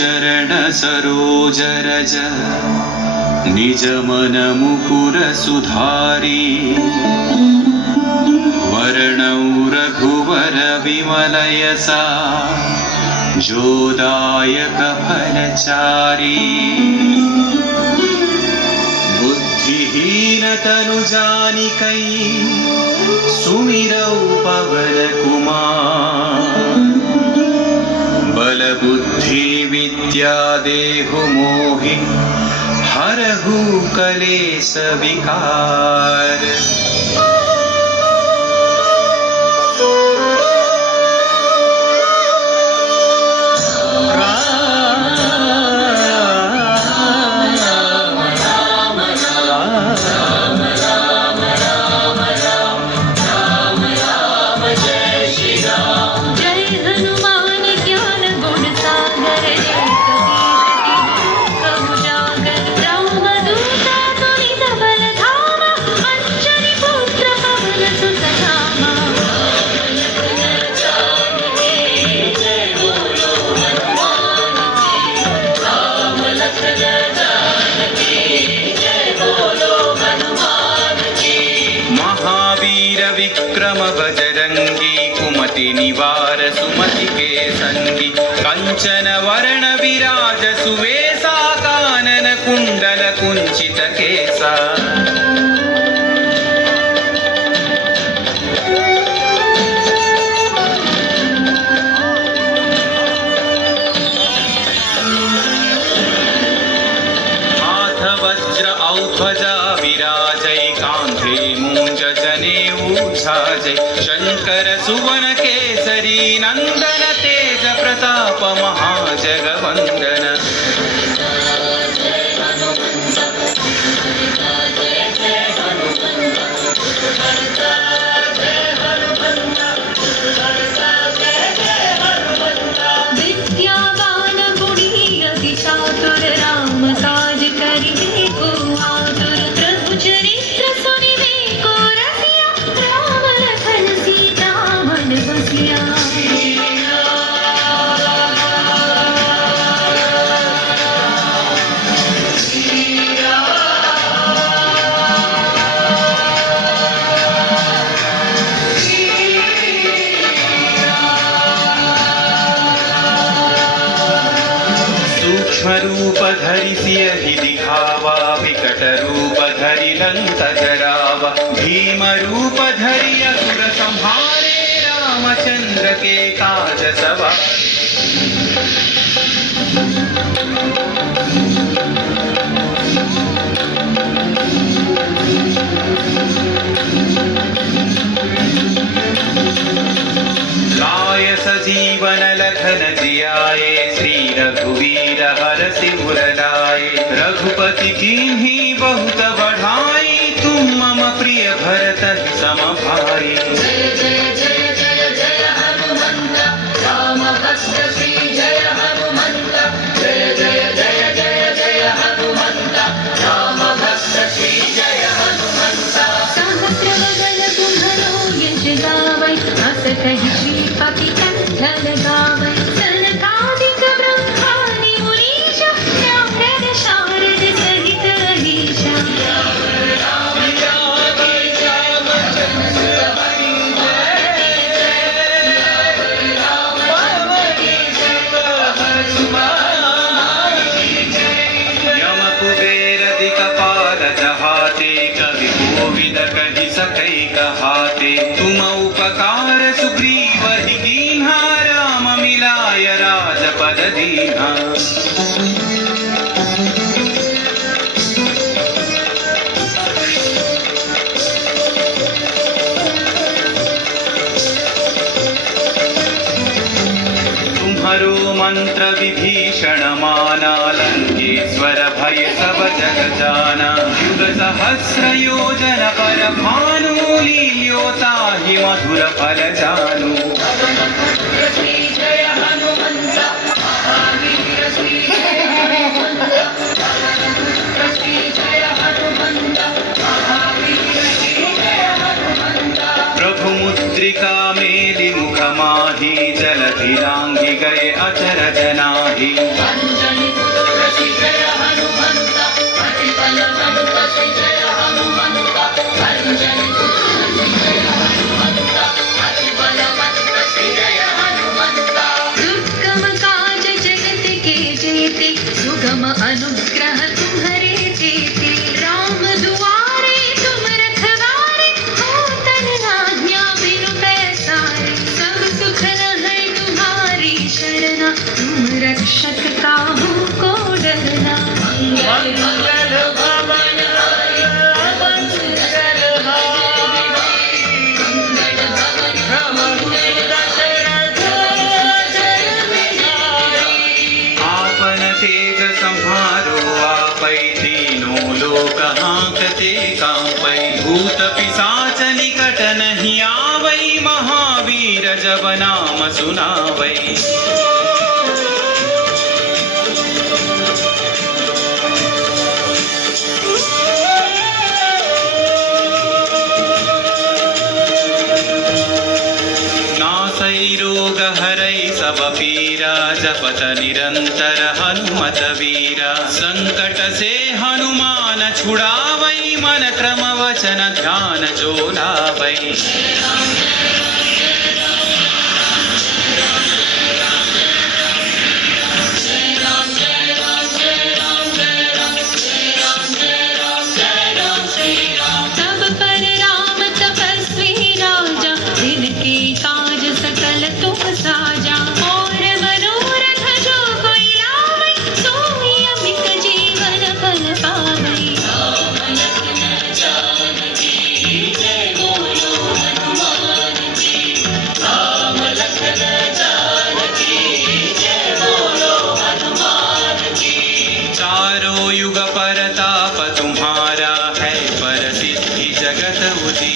चरण सरोज रज निज मन मुकुर सुधारी वर्णौ रघुवर विमल यसा जोदायक फलचारी बुद्धिहीन तनु जानिकै सुमिरौ पवन कुमार बल बुद्धि विद्या देहु मोहि हरहु कलेश विकार। विक्रम बजरंगी कुमति निवार सुमति के संगी कंचन वर्ण विराज सुवेशा कानन कुंडल कुंचित केसा हाथ वज्र औध्वजा विराजै कांधे मूंज जनेऊ छाजै शंकर सुवन केसरी नंदन तेज प्रताप महाजगवंदन विद्यावान गुणी अति चातुर राम काज करिबे को आतुर प्रभु चरित्र सुनिबे को रसिया राम लखन सीता मन बसिया। सूक्ष्म रूप धरि सियहि दिखावा विकट रूप धरि लंक जरावा भीम रूप धरि असुर संहारे रामचंद्र के काज सवारे। लाय सजीवन लखन जियाए श्री रघुवीर हरषि उर लाए रघुपति कीन्ही बहुत बढ़ाई तुम मम प्रिय भरत सम भाई। जय जय जय जय जय हनुमंत राम भक्त श्री जय हनुमंत जय जय जय जय जय हनुमंत राम भक्त श्री जय हनुमंत। सहस्र बदन तुम्हरो यश गावै अस कहि श्रीपति कंठ लगावै सनकादिक ब्रह्मादि मुनीश नारद शारद सहित अहीशा। यम कुबेर दिक्पाल जहाते कवि कोविद कहि सकै कहाते तुम उपकार सुग्रीव ही कीन्हा राम मिलाय राजपद दीन्हा। तुम्हारो मंत्र विभीषण माना लंकेश्वर भय सब जग जाना युग सहस्र योजन पर भानु लील्योता ही मधुर फल जानु। श्री जय हनुमंत महावीर श्री जय हनुमंत श्री जय हनुमंत महावीर श्री जय हनुमंत। प्रभु मुद्रिका मेलि मुख माही जलधि लांघि गए अचरज नाही। लोक हांकते कांपै भूत पिशाच निकट नहीं आवै महावीर जब नाम सुनावै रोग हरै सब पीरा जपत निरंतर हनुमत वीरा संकट से हनुमान छुड़ावै मन क्रम वचन ध्यान जो लावै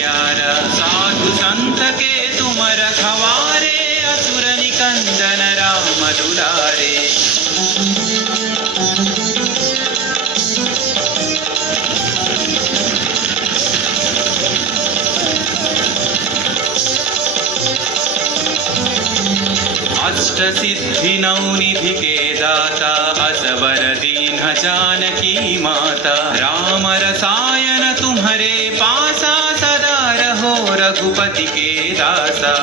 साधु संत के तुम रखवारे असुर निकंदन राम दुलारे अष्ट सिद्धि नौ निधि के दाता असबर दीन जानकी माता राम रसायन तुम्हारे पासा सदा रहो रघुपति के दासा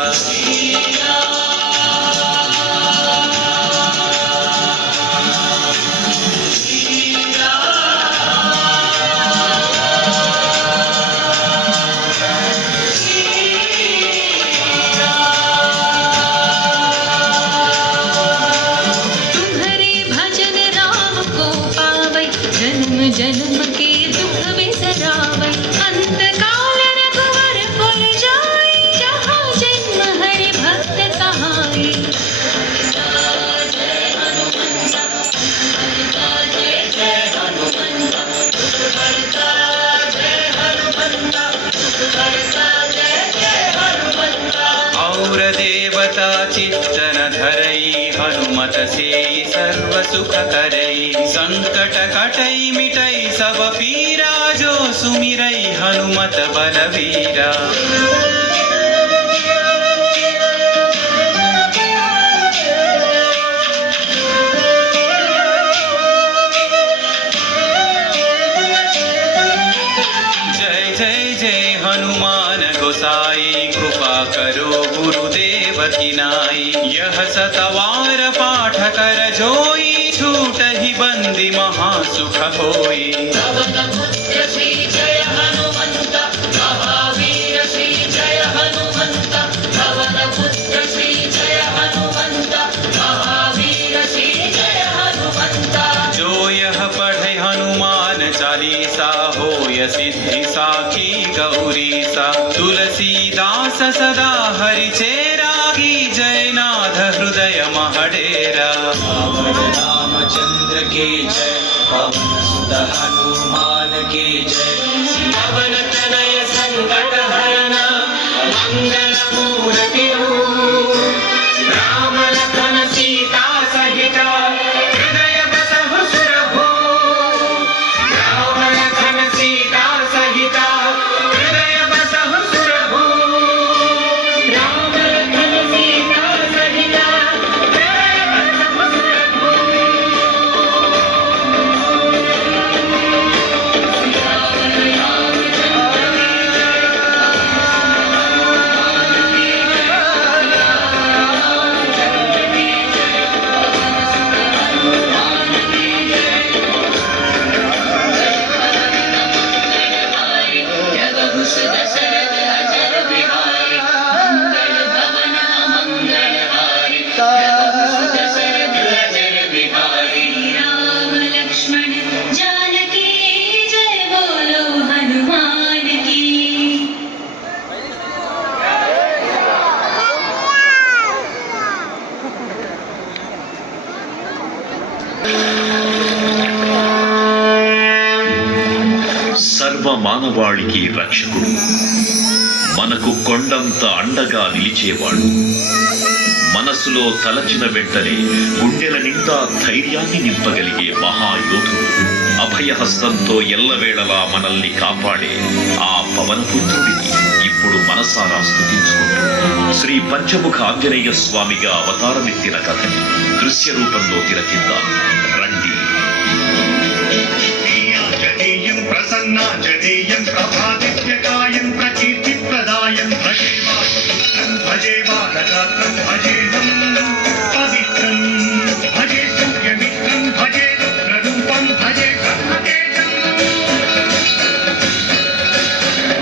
जन्म के दुख बिसरावै अंत काल रघुवर पुर जाई जहाँ जन्म हरि भक्त कहाई और देवता चित्तन धरई हनुमत से सर्व सुख करई संकट कटई मिटई सब पीरा जो सुमिरई हनुमत बलवीरा जय जय जय हनुमान गोसाई कृपा करो गुरुदेव की नाई यह सतवार पाठ कर जोई छूट ही बंदी महासुख होई पुत्र श्री जय हनुमंत महावीर श्री जय हनुमंत पवन पुत्र श्री जय हनुमंत महावीर श्री जय हनुमंत जो यह पढ़े हनुमान चालीसा होय सिद्धि साखी गौरी सा तुलसीदास सदा हरि चेरा की जय नाथ हृदय महडेरा रामचंद्र के जय पवन सुत हनुमान के जय पवन तनय संकट हरना मंगल मूर्ति राम लखन सीता सहित हृदय बसहु सुरभूप राम लखन सीता सहित हृदय बसहु सुरभूप राम लखन सीता सहित हृदय बसहु सुरभूप సర్వ మానవాళికి రక్షకుడు, మనకు కొండంత అండగా నిలిచేవాడు, మనసులో తలచిన వెంటనే గుండెల నిండా ధైర్యాన్ని నింపగలిగే మహాయోధుడు, అభయహస్తంతో ఎల్లవేళలా మనల్ని కాపాడే ఆ పవనపుత్రుడిని ఇప్పుడు మనసారా స్తుతించుకుంటూ శ్రీ పంచముఖ ఆంజనేయ స్వామిగా అవతారమెత్తిన కథని దృశ్య రూపంలో తిలకిద్దాం రండి. ఆంజనేయం ప్రసన్నాంజనేయం ప్రభాదిత్యకాయం ప్రకీర్తిప్రదాయం భజే బాలగాత్రం భజేదం పవిత్రం భజే సూర్యమిత్రం భజే రుద్రరూపం భజే బ్రహ్మతేజం.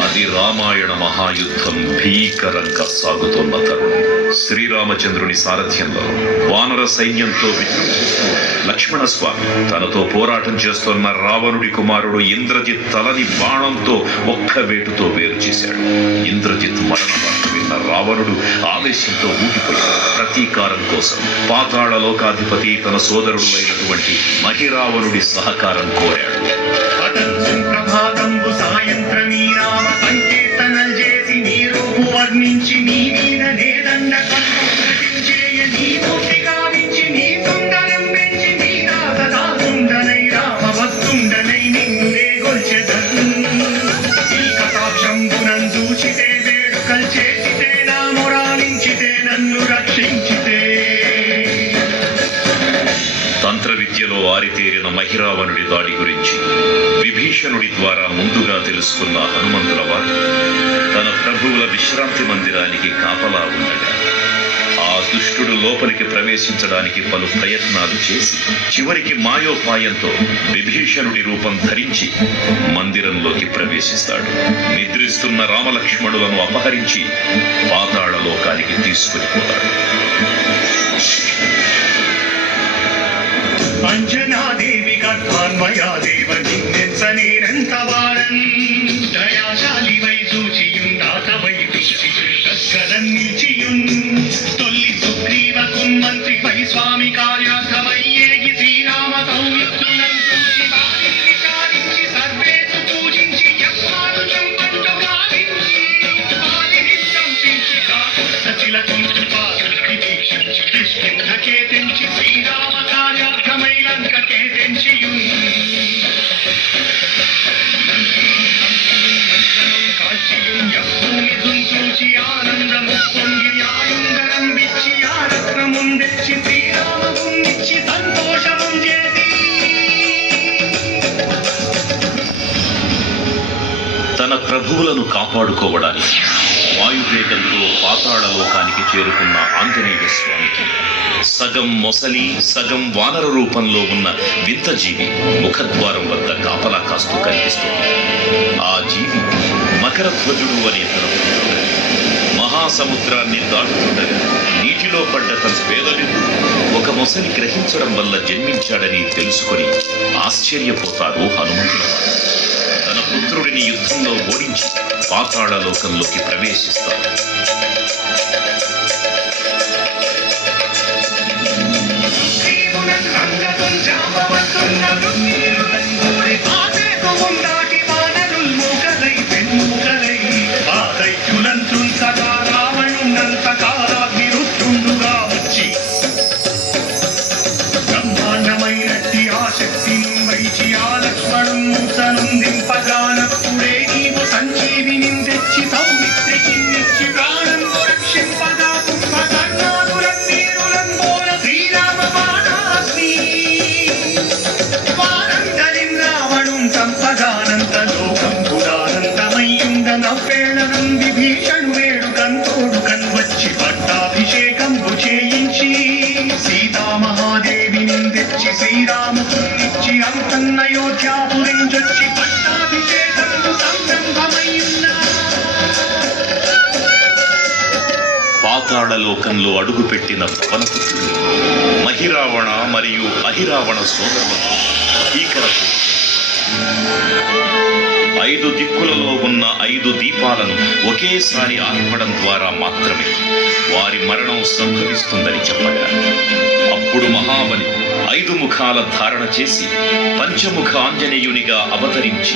అది రామాయణ మహాయుద్ధం భీకరంగా సాగుతున్న తరుణం. శ్రీరామచంద్రుని సారథ్యంలో వానర సైన్యంతో విజృంభిస్తూ లక్ష్మణస్వామి తనతో పోరాటం చేస్తున్న రావణుడి కుమారుడు ఇంద్రజిత్ తలని బాణంతో ఒక్క వేటుతో వేరు చేశాడు. ఇంద్రజిత్ మరణ వార్త విన్న రావణుడు ఆవేశంతో ఊగిపోయాడు. ప్రతీకారం కోసం పాతాళ లోకాధిపతి తన సోదరుడు అయినటువంటి మహిరావణుడి సహకారం కోరాడు. ప్రభాతంబు సాయంత్రమీ రామ సంకీర్తనలు చేసి నీ రూపు వర్ణించి నీ మీద నేదండ కృతించేయ నీ మూర్తి గావించి నీ సుందరం పెంచి నీ దాసదాసుండనై రామ వస్తుండనై నిన్ను రేగొల్చెదన్. నీ కటాక్షంబునన్ చూచితే వేడుకల్ చేసితే నా మొరాలించితే నన్ను రక్షించితే. తంత్ర విద్యలో ఆరితేరిన మహిరావణుడి దాడి గురించి విభీషణుడి ద్వారా ముందుగా తెలుసుకున్న హనుమంతుల వారు తన ప్రభువుల విశ్రాంతి మందిరానికి కాపలా ఉండగా ఆ దుష్టుడు లోపలికి ప్రవేశించడానికి పలు ప్రయత్నాలు చేసి చివరికి మాయోపాయంతో విభీషణుడి రూపం ధరించి మందిరంలోకి ప్రవేశిస్తాడు. నిద్రిస్తున్న రామలక్ష్మణులను అపహరించి పాతాళ లోకానికి తీసుకుని పోతాడు. అంజనాదేవి గర్భాన్మయాదేవ నిన్నెచ్చనేనంత వారన్ దయాశాలి వై సూచియుం దాతవై దృష్టికరం నిలిచియుం తొల్లి సుగ్రీవకుం మంత్రి వై స్వామి కార్యార్థమై ఏగి శ్రీరామ సౌమిత్రులను చూచి వారిని విచారించి సర్వేసు పూజించి యమ్మాను చంపంటు గావించి వారిని సంపించి సచిల కుంచుపాసుకి దీక్షించి కిష్కింధకే తెంచి శ్రీరామ కార్యార్థమై లంకకే తెంచియుం కాల్చియుం యభూమి దుంచూచి ఆనందము పొంగి ఆయుందరం విచ్చి ఆరత్నముం తెచ్చి శ్రీరామముం ఇచ్చి సంతోషముం చేసి. తన ప్రభువులను కాపాడుకోవడానికి వాయువేగంతో పాతాళ లోకానికి చేరుకున్న ఆంజనేయ స్వామికి సగం మొసలి సగం వానర రూపంలో ఉన్న వింత జీవి ముఖద్వారం వద్ద కాపలా కాస్తూ కనిపిస్తుంది. ఆ జీవి మకరధ్వజుడు అనే తన పుత్రుడు. మహాసముద్రాన్ని దాటుతుండగా నీటిలో పడ్డ తన పేదలు ఒక మొసలి గ్రహించడం వల్ల జన్మించాడని తెలుసుకొని ఆశ్చర్యపోతారు హనుమంతుల వారు. తన పుత్రుడిని యుద్ధంలో ఓడించి పాతాళ లోకంలోకి ప్రవేశిస్తారు. బ్రహ్మాండమైనట్టి ఆ శక్తిని వైచి ఆ లక్ష్మణుం మూసనుందింపగానప్పుడే నీవు సంజీవిని తెచ్చి సౌమిత్రికి నిచ్చి ప్రాణం రక్షింపగా కుంభకర్ణాదులన్నీరులంబోల శ్రీరామ బాణాగ్ని వారందరిం రావణుం సంపగానంత లోకం పురానందమయ్యుండ నవ్వేళనం విభీషణు వేడుకంతోడు కన్వచ్చి పట్టాభిషేకంబు చేయించి సీతామహాదేవిని తెచ్చి శ్రీరామపురిచ్చి అంతన్నయోధ్యాపురించొచ్చి పట్టాభిషేకంబు సంరంభమయ్యున్న. పాతాళ లోకంలో అడుగుపెట్టిన పవనపుత్రుడు మహిరావణ మరియు అహిరావణ సోదరులతో భీకరపు 5 దిక్కులలో ఉన్న 5 దీపాలను ఒకేసారి ఆర్పడం ద్వారా మాత్రమే వారి మరణం సంభవిస్తుందని చెప్పగా అప్పుడు మహాబలి 5 ముఖాల ధారణ చేసి పంచముఖ ఆంజనేయునిగా అవతరించి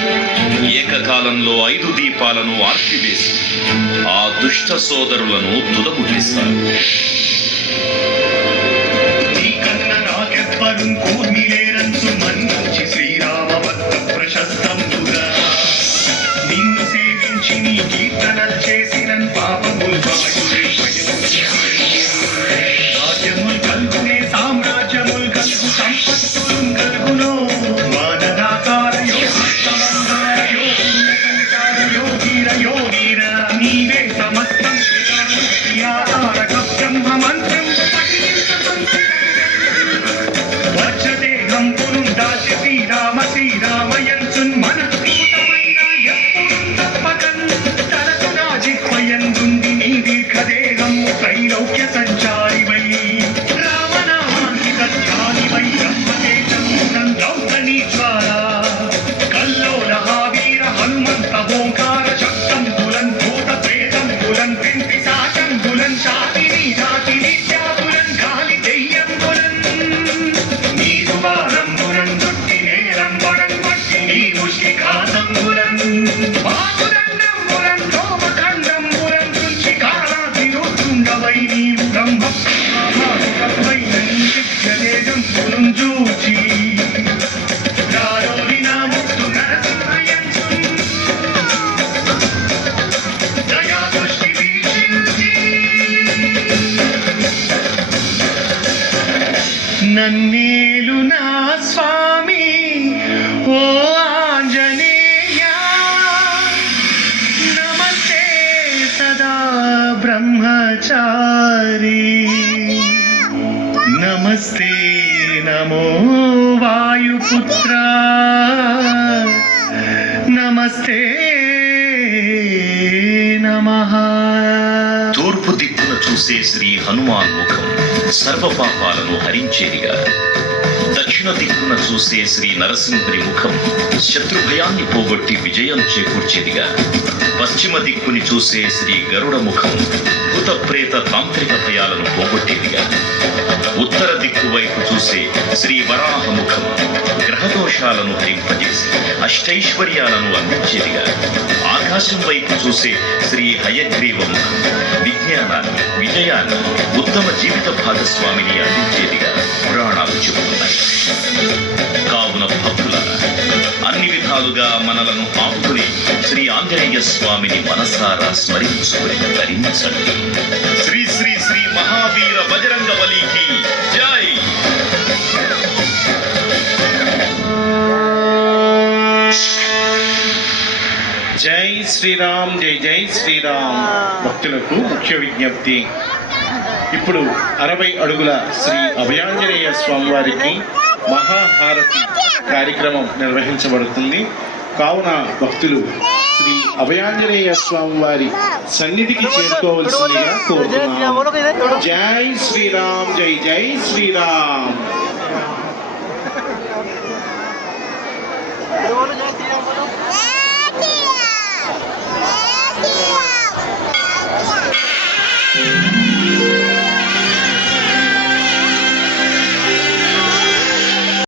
ఏకకాలంలో 5 దీపాలను ఆర్పివేసి ఆ దుష్ట సోదరులను తుదముట్టిస్తారు. నీకన్న నాకెవ్వరుం కూర్మిలేరంచు మన్నించి శ్రీరామ భక్త ప్రశస్తంబుగా నిన్ను సేవించి నీ కీర్తనలు చేసిన పాపములు రాజ్యములు కల్గునే సామ్రాజ్యములు కల్గు సంపత్తులు కల్గునో వానరాకార యోగీర యోగీర నీవే సమస్తం బ్రహ్మ మంత్రం వచ్చదేహం పురుందాచి శ్రీరామయంచున్ మనస్ఫూతమైన ఎప్పుడు తప్పకన్ తనకు నా జిహ్వయందుండి నీ దీర్ఘదేహము త్రైలోక్య సంచారివై రామనామానికి సత్యానివై బ్రహ్మతేజం దౌతని జ్వాల కల్లోల వీర హనుమంత ఓంకార శక్తం బులన్ భూత ప్రేతం బులన్ పిశాచం బులన్ శాతిని జాతిని త్యాబులన్ గాలి దెయ్యం బులన్ నీరు వారం బులన్ దుట్టి నేరం బడన్ బట్టి నీ ముష్టి ఖాసం బులన్ బాగుదండం బులన్ లోమఖండం బులన్ తుంచి కాలాది రోచుండవై నీవు బ్రహ్మ వైన నీ దివ్యదేజం బులన్ జూచి రారోలి నా ముక్తు నరసింహయంచు దయా దృష్టి వీక్షించి నన్నేలు నా స్వామి ఓ ఆంజనేయ నమస్తే సదా బ్రహ్మచారి నమస్తే నమో వాయుపుత్ర నమస్తే నమః. తూర్పు దిక్కున చూసే శ్రీ హనుమాన్ ముఖం సర్వ పాపాలను హరించేదిగా, దక్షిణ దిక్కున చూసే శ్రీ నరసింహుని ముఖం శత్రుభయాన్ని పోగొట్టి విజయం చేకూర్చేదిగా, పశ్చిమ దిక్కుని చూసే శ్రీ గరుడ ముఖం భూత ప్రేత తాంత్రిక భయాలను పోగొట్టేదిగా, ఉత్తర దిక్కు వైపు చూసే శ్రీ వరాహ ముఖం గ్రహదోషాలను హరింపజేసి అష్టైశ్వర్యాలను అందించేదిగా, ఆకాశం వైపు చూసే శ్రీ హయగ్రీవ ముఖం విజ్ఞానాన్ని, విజయాన్ని, ఉత్తమ జీవిత భాగస్వామిని అందించేదిగా పురాణాలు చెబుతున్నాయి. కావున భక్తులారా, అన్ని విధాలుగా మనలను ఆపుకుని శ్రీ ఆంజనేయ స్వామిని మనసారా స్మరించుకుని ధరించండి. శ్రీ శ్రీ శ్రీ మహావీర బజరంగ బలికి జై. జై శ్రీరామ్, జై జై శ్రీరామ్. భక్తులకు ముఖ్య విజ్ఞప్తి. ఇప్పుడు 60 అడుగుల శ్రీ అభయాంజనేయ స్వామి వారికి మహాహారతి కార్యక్రమం నిర్వహించబడుతుంది. కావున భక్తులు శ్రీ అభయాంజనేయ స్వామి వారి సన్నిధికి చేరుకోవలసిందిగా కోరుతున్నాం. జై శ్రీరామ్, జై జై శ్రీరామ్.